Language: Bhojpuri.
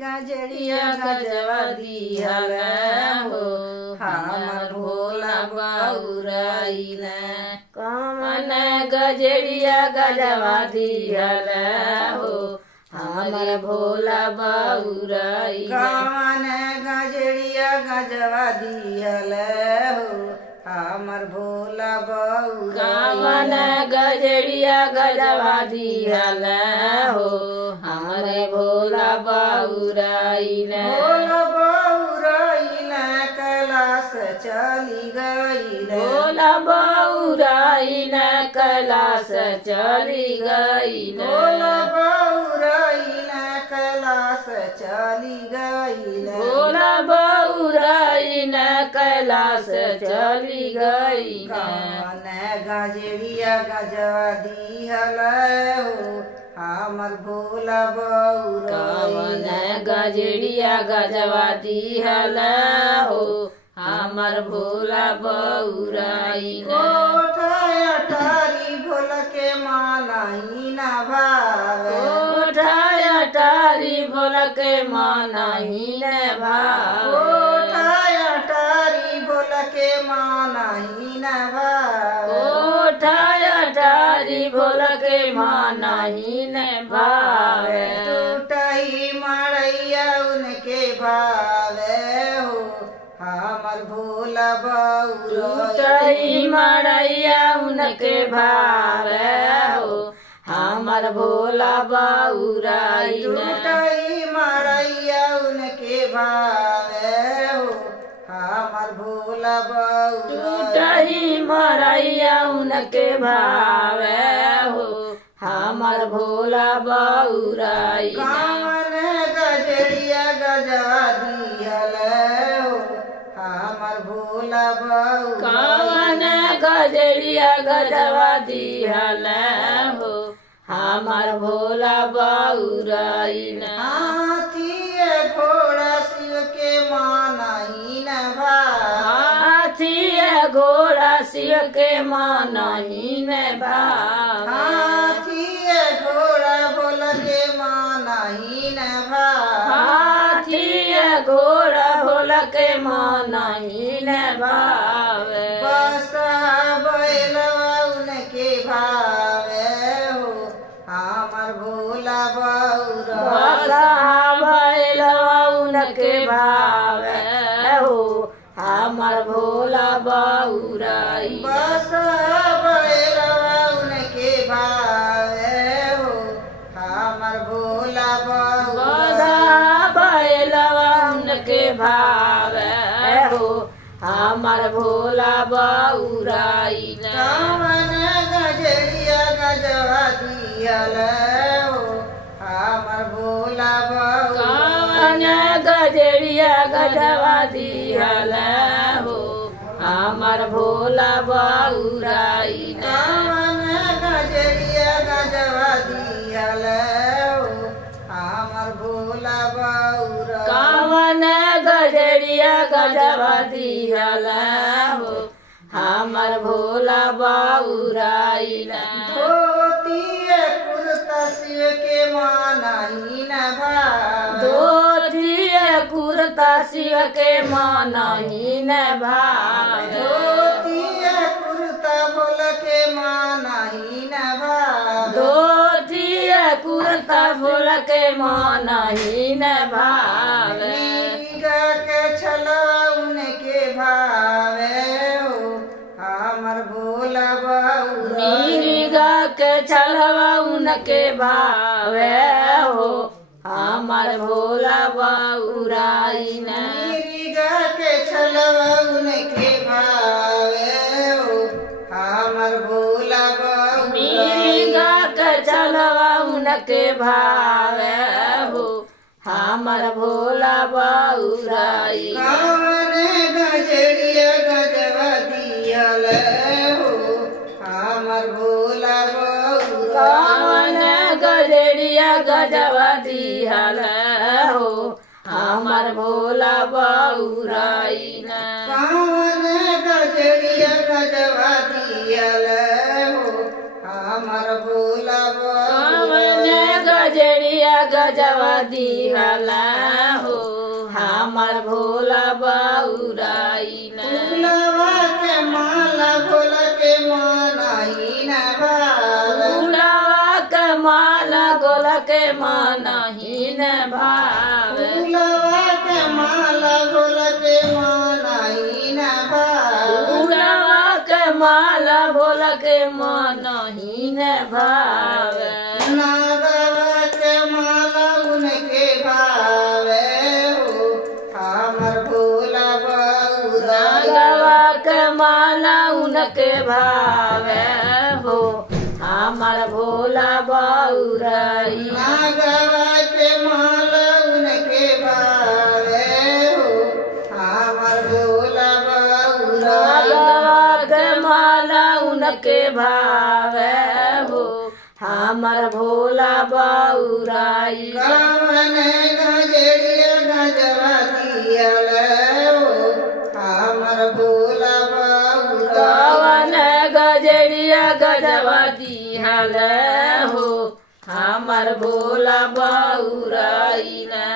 गजड़िया गजवा दिहल हो हमर भोला बउराइल कवन गजड़िया गजवा दिहल हो हमर भोला बउराइल कवन गजड़िया गजवा दिहल हो हमर भोला बउराइल कवन गजड़िया गजवा दिहल हो हमरे भोला बउराइल भोला बउराइल कैलाश चली गइल भोला बउराइल कैलाश चली गइल भोला बउराइल कैलाश चली गइल भोला बउराइल कैलाश चली गइल कवन गजड़िया गजवा दिहल हो हमर भोला बउराइल कवन गजड़िया गजवा दिहल हो हमर भोला बउराइल कोठा अटारी भोला के मानही न भावे कोठा अटारी भोला के मानही न भावे कोठा अटारी भोला के मानही न भावे कोठा अटारी भोला के मानही न भावे टूटही मड़ैया उनके भावे हो हमर भोला बउराइल मड़ैया उनके भावे हो हमर भोला बउराइल टूटही मड़ैया उनके भावे हो हमर भोला बउराइल टूटही मड़ैया उनके भावे हो हमर भोला बउराइल कवन गजड़िया गजवा दिहल हो हमर भोला बउराइल कवन गजड़िया गजवा दिहल हो हमर भोला बउराइल हाथी घोड़ा शिव के मानही न भावे हाथी घोड़ा शिव के मानही न भावे हाथी घोड़ा भोला के मानही न भावे हाथी घोड़ा भोला के मानही न भावे बसा बैलवा उनके भावे हो हमर भोला बउराइल बसा बैलवा उनके भावे हो हमर भोला बउराइल बसा बैलवा उनके भावे हो हमर भोला बसा बैलवा उनके भावे हो हमर भोला बउराइल कवन गजड़िया गजवा दिहल हो हमर भोला बउराइल कवन गजड़िया गजवा दिहल हो हमर भोला बउराइल कवन गजड़िया गजवा दिहल हो हमर भोला बउराइल कवन गजड़िया गजवा दिहल हो हमर भोला बउराइल धोती कुर्ता शिव के मानही न भावे धोती कुर्ता शिव के मानही न भावे धोती कुर्ता भोला के मानही न भावे धोती कुर्ता भोला के मानही न भावे के छलवा उनके भावे हो हमर भोला बउराइल के छलवा उनके भावे हो हमर भोला बउराइल के छलवा उनके भावे हो हमर भोला बउराइल के छलवा उनके भावे हो हमर भोला बउराइल कवन गजड़िया गजवा दिहल हो हमर भोला बउराइल कवन गजड़िया गजवा दिहल हो हमर भोला बउराइल कवन गजड़िया गजवा दिहल हो हमर भोला बउराइल कवन गजड़िया गजवा दिहला हो हमर भोला बौराइला फूलवा के माला भोला के मानाही न भावे फूलवा के माला गोला के मानही न भावे फूलवा के माला भोला के मानाही न भावे फूलवा के माला भोला के मानही न भावे नागवा के माला उनके भावे हो हमर भोला बौराइला गवा के माला उनके भावे हो हमर भोला बौराइला नागवा के माला उनके भावे हो हमर भोला बौराइला गवा के माला उनके भावे हो हमर भोला बौराइला कामन गजरिया गजवा दियल हो हमर भोला बौराइला कवन गजरिया गजवा दिहल हो हमर भोला बौराइला